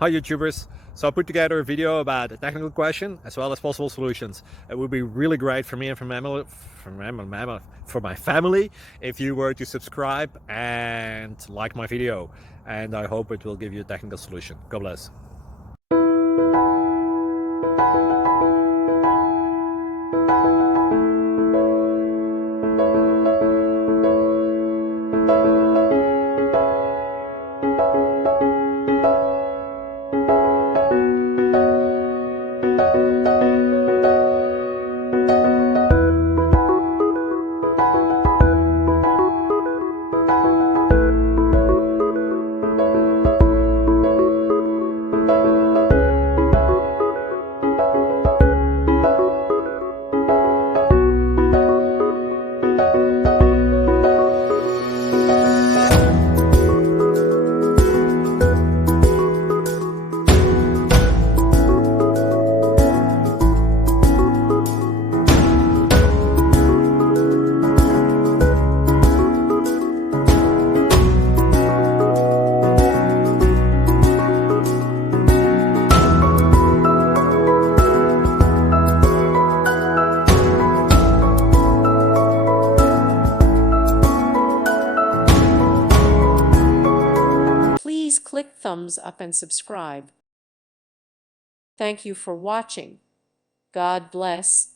Hi YouTubers! So I put together a video about a technical question as well as possible solutions. It would be really great for me and for my family if you were to subscribe and like my video, and I hope it will give you a technical solution. God bless. Please click thumbs up and subscribe. Thank you for watching. God bless.